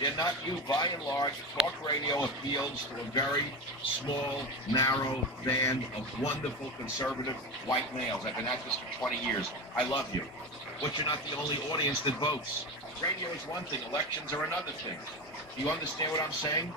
They're not you, by and large. Talk radio appeals to a very small, narrow band of wonderful, conservative white males. I've been at this for 20 years. I love you. But you're not the only audience that votes. Radio is one thing. Elections are another thing. Do you understand what I'm saying?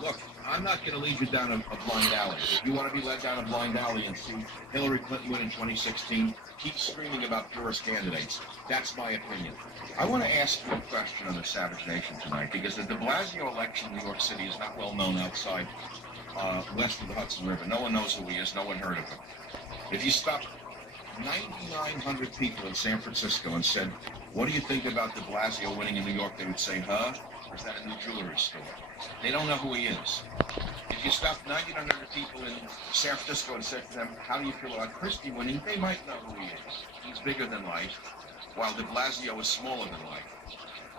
Look, I'm not going to lead you down a blind alley. If you want to be led down a blind alley and see Hillary Clinton win in 2016, keep screaming about purist candidates. That's my opinion. I want to ask you a question on the Savage Nation tonight, because the de Blasio election in New York City is not well known outside west of the Hudson River. No one knows who he is. No one heard of him. If you stopped 9,900 people in San Francisco and said, what do you think about de Blasio winning in New York? They would say, huh? Or is that a new jewelry store? They don't know who he is. If you stopped 9,900 people in San Francisco and said to them, how do you feel about Christie winning? They might know who he is. He's bigger than life, while de Blasio is smaller than life.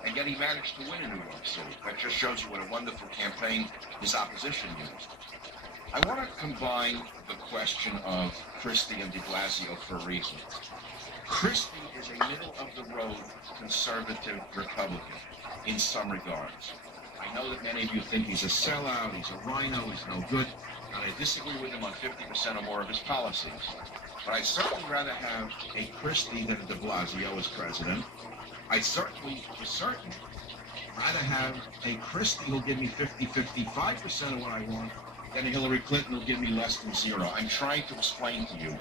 And yet he managed to win in New York City. That just shows you what a wonderful campaign his opposition used. I want to combine the question of Christie and de Blasio for a reason. Christie is a middle-of-the-road conservative Republican in some regards. I know that many of you think he's a sellout, he's a rhino, he's no good, and I disagree with him on 50% or more of his policies. But I'd certainly rather have a Christie than a de Blasio as president. I'd certainly, for certain, rather have a Christie who'll give me 55% of what I want than a Hillary Clinton who'll give me less than zero. I'm trying to explain to you,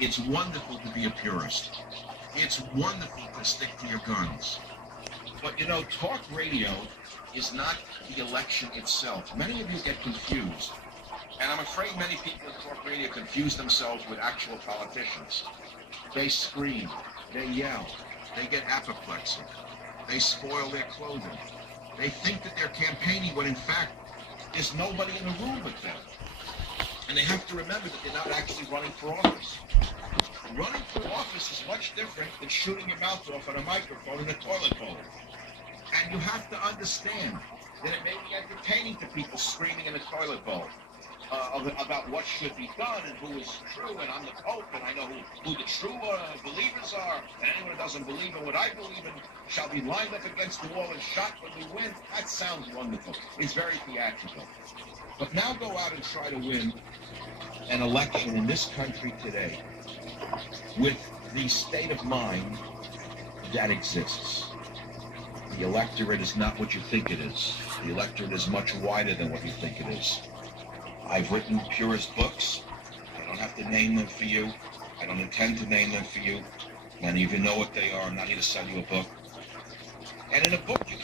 it's wonderful to be a purist. It's wonderful to stick to your guns. But you know, talk radio is not the election itself. Many of you get confused. And I'm afraid many people in talk radio confuse themselves with actual politicians. They scream, they yell, they get apoplexy, they spoil their clothing. They think that they're campaigning when in fact there's nobody in the room but them. And they have to remember that they're not actually running for office. Running for office is much different than shooting your mouth off on a microphone in a toilet bowl. And you have to understand that it may be entertaining to people screaming in a toilet bowl about what should be done and who is true, and I'm the Pope, and I know who the true believers are, and anyone who doesn't believe in what I believe in shall be lined up against the wall and shot when we win. That sounds wonderful. It's very theatrical. But now go out and try to win an election in this country today with the state of mind that exists. The electorate is not what you think it is. The electorate is much wider than what you think it is. I've written purist books. I don't have to name them for you. I don't intend to name them for you. Many of you know what they are. I'm not here to sell you a book. And in a book, you